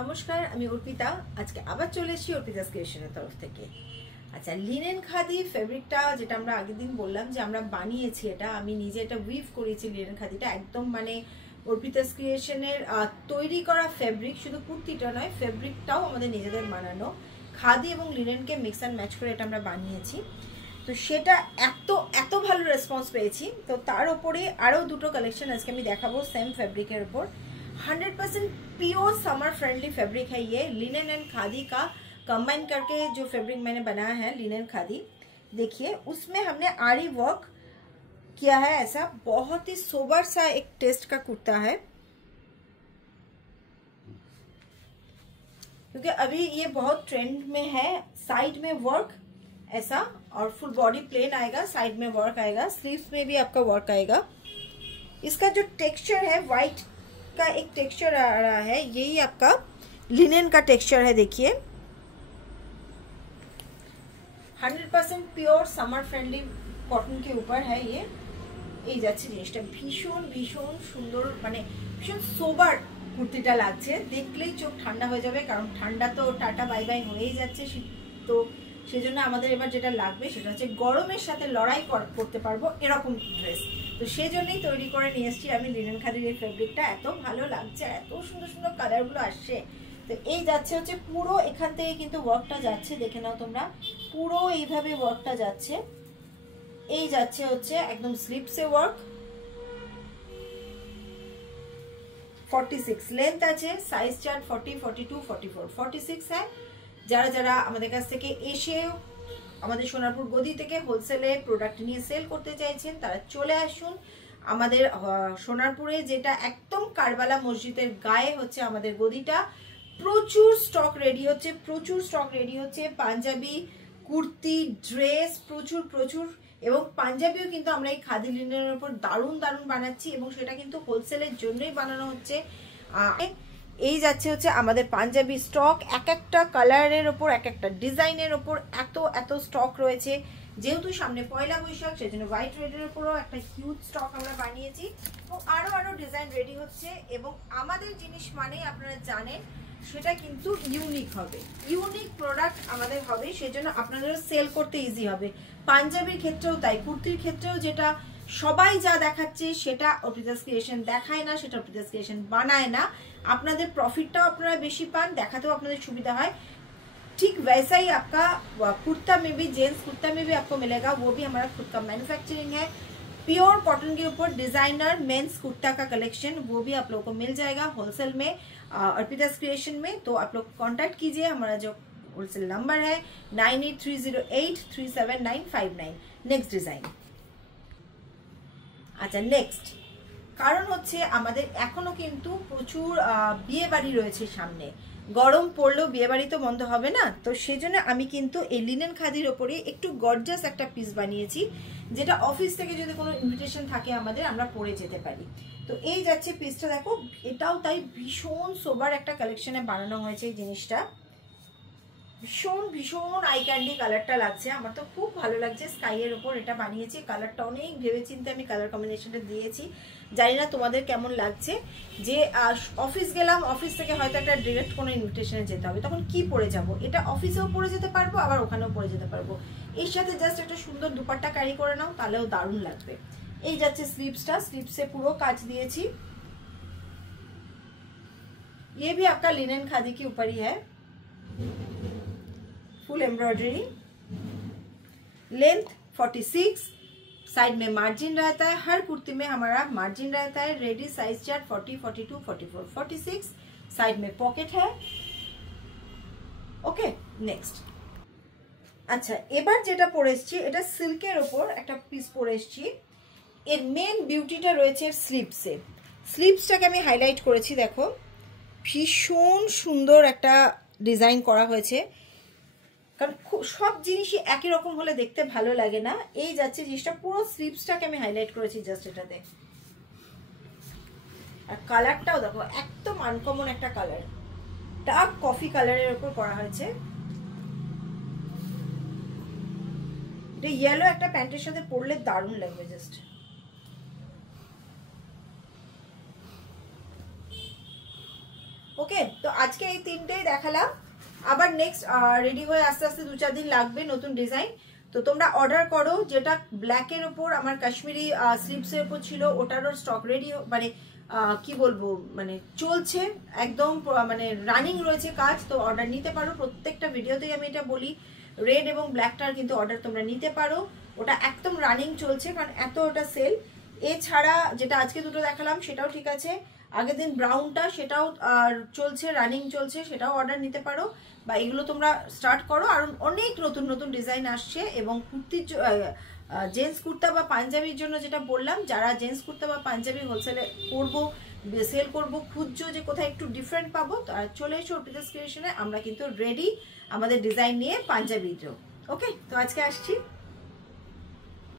নমস্কার, আমি অর্পিতা। আজকে আবার চলে এসেছি অর্পিতাস ক্রিয়েশনের তরফ থেকে। আচ্ছা, লিনেন খাদি ফেব্রিকটা যেটা আমরা আগের দিন বললাম যে আমরা বানিয়েছি, এটা আমি নিজে এটা উইভ করেছি। লিনেন খাদিটা একদম মানে অর্পিতাস ক্রিয়েশনের তৈরি করা ফেব্রিক, শুধু কুর্তিটা নয়, ফেব্রিকটাও আমাদের নিজেদের বানানো। খাদি এবং লিনেনকে মিক্স অ্যান্ড ম্যাচ করে এটা আমরা বানিয়েছি। তো সেটা এত ভালো রেসপন্স পেয়েছি। তো তার উপরে আরও দুটো কালেকশন আজকে আমি দেখাবো সেম ফেব্রিকের উপর। 100% प्योर समर फ्रेंडली फैब्रिक है ये। लिनेन एंड खादी का कंबाइन करके जो फैब्रिक मैंने बनाया है, लिनेन खादी, देखिए उसमें हमने आरी वर्क किया है। ऐसा बहुत ही सोबर सा एक टेस्ट का कुर्ता है, क्योंकि अभी ये बहुत ट्रेंड में है। साइड में वर्क ऐसा और फुल बॉडी प्लेन आएगा, साइड में वर्क आएगा, स्लीव्स में भी आपका वर्क आएगा। इसका जो टेक्सचर है व्हाइट का एक टेक्सचर आ रहा है, यही आपका लिनेन का टेक्सचर है। देखिए 100% प्योर समर फ्रेंडली कॉटन के ऊपर है ये। এই যাচ্ছে জিনিসটা ভীষণ ভীষণ সুন্দর, মানে ভীষণ সোবার কুর্তিটা লাগছে, দেখলেই চোখ ঠান্ডা হয়ে যাবে। কারণ ঠান্ডা তো টাটা বাই বাই হয়েই যাচ্ছে, তো সেজন্য আমাদের এবার যেটা লাগবে সেটা হচ্ছে গরমের সাথে লড়াই করতে পারবো এরকম ড্রেস। তো সেই জন্যই তৈরি করে নিয়ে এসেছি আমি লিনেন খাদির এই ফেব্রিকটা। এত ভালো লাগছে, এত সুন্দর সুন্দর কালারগুলো আসছে। তো এই যাচ্ছে হচ্ছে পুরো এখান থেকে কিন্তু ওয়ার্কটা যাচ্ছে, দেখে নাও তোমরা, পুরো এইভাবে ওয়ার্কটা যাচ্ছে। এই যাচ্ছে হচ্ছে একদম স্লিপসে ওয়ার্ক। 46 লেন্থ আছে, সাইজ চার্ট 40, 42, 44, 46 হ্যাঁ। যারা যারা আমাদের কাছ থেকে এসে আমাদের সোনারপুর গদি থেকে হোলসেলে প্রোডাক্ট নিয়ে সেল করতে চাইছেন, তারা চলে আসুন আমাদের সোনারপুরে, যেটা একদম কারবালা মসজিদের গায়ে হচ্ছে আমাদের গদিটা। প্রচুর স্টক রেডি হচ্ছে, পাঞ্জাবি, কুর্তি, ড্রেস প্রচুর। এবং পাঞ্জাবিও কিন্তু আমরা এই খাদি লিনেনের উপর দারুণ বানাচ্ছি, এবং সেটা কিন্তু হোলসেলের জন্যই বানানো হচ্ছে। এই যাচ্ছে হচ্ছে আমাদের পাঞ্জাবি স্টক, এক একটা কালারের ওপর, এক একটা ডিজাইনের ওপর এত স্টক রয়েছে। যেহেতু সামনে পয়লা বৈশাখ, সেজন্য হোয়াইট রেডের উপরও একটা হিউজ স্টক আমরা বানিয়েছি, এবং আরো ডিজাইন রেডি হচ্ছে। এবং আমাদের জিনিস মানে আপনারা জানেন সেটা কিন্তু ইউনিক হবে, ইউনিক প্রোডাক্ট আমাদের হবে, সেজন্য আপনাদের সেল করতে ইজি হবে। পাঞ্জাবির ক্ষেত্রেও তাই, কুর্তির ক্ষেত্রেও যেটা সবাই যা দেখাচ্ছে সেটা অর্পিতাস ক্রিয়েশন দেখায় না, সেটা অর্পিতাস ক্রিয়েশন বানায় না। আপনাদের প্রফিটটাও আপনারা বেশি পান, দেখাতেও আপনাদের সুবিধা হয়। ठीक वैसा ही आपका कुर्ता में भी, जेंट्स कुर्ता में भी आपको मिलेगा, वो भी हमारा खुद का मैन्युफैक्चरिंग है। प्योर कॉटन के ऊपर डिजाइनर मेंस कुर्ता का कलेक्शन, वो भी आप लोगों को मिल जाएगा होलसेल में अर्पितास क्रिएशन में। तो आप लोग कांटेक्ट कीजिए, हमारा जो होलसेल नंबर है 9830837959। Next design. अच्छा, नेक्स्ट কারণ হচ্ছে আমাদের এখনো কিন্তু প্রচুর বিয়ে বাড়ি রয়েছে সামনে। গরম পড়লেও বিয়ে বাড়ি তো বন্ধ হবে না, তো সেজন্য আমি কিন্তু এই লিনেন খাদির ওপরে একটু গর্জাস একটা পিস বানিয়েছি, যেটা অফিস থেকে যদি কোনো ইনভিটেশন থাকে আমাদের, আমরা পরে যেতে পারি। তো এই যাচ্ছে পিসটা, দেখো এটাও তাই ভীষণ সোবার একটা কালেকশনে বানানো হয়েছে এই জিনিসটা। ভীষণ আই ক্যান্ডি কালারটা লাগছে, আমার তো খুব ভালো লাগছে। স্কাইয়ের ওপর এটা বানিয়েছি, কালারটা অনেক ভেবেচিন্তে আমি কালার কম্বিনেশনটা দিয়েছি। জানি না তোমাদের কেমন লাগছে। যে অফিস গেলাম, অফিস থেকে হয়তো একটা ডিরেক্ট কোনো ইনভিটেশনে যেতে হবে, তখন কি পরে যাব? এটা অফিসেও পরে যেতে পারবো, আবার ওখানেও পরে যেতে পারবো। এর সাথে জাস্ট একটা সুন্দর দুপাট্টা ক্যারি করে নাও, তাহলেও দারুণ লাগবে। এই যাচ্ছে স্লিভসটা, স্লিভসে পুরো কাজ দিয়েছি। ये भी आपका लिनेन खादी के ऊपर ही है, फुल एम्ब्रॉयडरी। लेंथ 46, साइड में मार्जिन रहता है, हर कुर्ती में हमारा मार्जिन रहता है। रेडी साइज चार्ट 40, 42, 44, 46, साइड में पॉकेट है। Okay, next. अच्छा, এবার যেটা পরে এসেছি এটা সিল্কের উপর একটা পিস পরে এসেছি। এর মেন বিউটিটা রয়েছে স্লিভসে। স্লিভসটাকে আমি হাইলাইট করেছি, দেখো ভীষণ সুন্দর একটা ডিজাইন করা হয়েছে। কারণ সব জিনিসই একই রকম হলে দেখতে ভালো লাগে না। এই যাচ্ছে জিনিসটা, পুরো স্লিভসটাকে আমি হাইলাইট করেছি জাস্ট এটাতে। আর কালারটাও দেখো একদম আনকমন একটা কালার, ডার্ক কফি কালারের উপর করা হয়েছে। এটা ইয়েলো একটা প্যান্টের সাথে পরলে দারুণ লাগবে। জাস্ট ওকে, তো আজকে এই তিনটেই দেখালাম, আবার নেক্সট রেডি হয়ে আস্তে আস্তে 2-4 দিন লাগবে নতুন ডিজাইন। তো তোমরা অর্ডার করো। যেটা ব্ল্যাকের ওপর আমার কাশ্মীরি স্লিভসের ওপর ছিল ওটারও স্টক রেডি, মানে কি বলবো, মানে চলছে একদম, মানে রানিং রয়েছে কাজ। তো অর্ডার নিতে পারো, প্রত্যেকটা ভিডিওতেই আমি এটা বলি। রেড এবং ব্ল্যাকটার কিন্তু অর্ডার তোমরা নিতে পারো, ওটা একদম রানিং চলছে, কারণ এত ওটা সেল। এছাড়া যেটা আজকে দুটো দেখালাম সেটাও ঠিক আছে, আগের দিন ব্রাউনটা সেটাও চলছে, রানিং চলছে, সেটাও অর্ডার নিতে পারো, বা এগুলো তোমরা স্টার্ট করো। আর অনেক নতুন নতুন ডিজাইন আসছে। এবং কুর্তির জেন্টস কুর্তা বা পাঞ্জাবির জন্য যেটা বললাম, যারা জেন্টস কুর্তা বা পাঞ্জাবি হোলসেলে করবো, সেল করবো, খুঁজছো যে কোথায় একটু ডিফারেন্ট পাবো, চলে এসো অর্পিতাস ক্রিয়েশনে। আমরা কিন্তু রেডি আমাদের ডিজাইন নিয়ে পাঞ্জাবিতেও। ওকে, তো আজকে আসছি।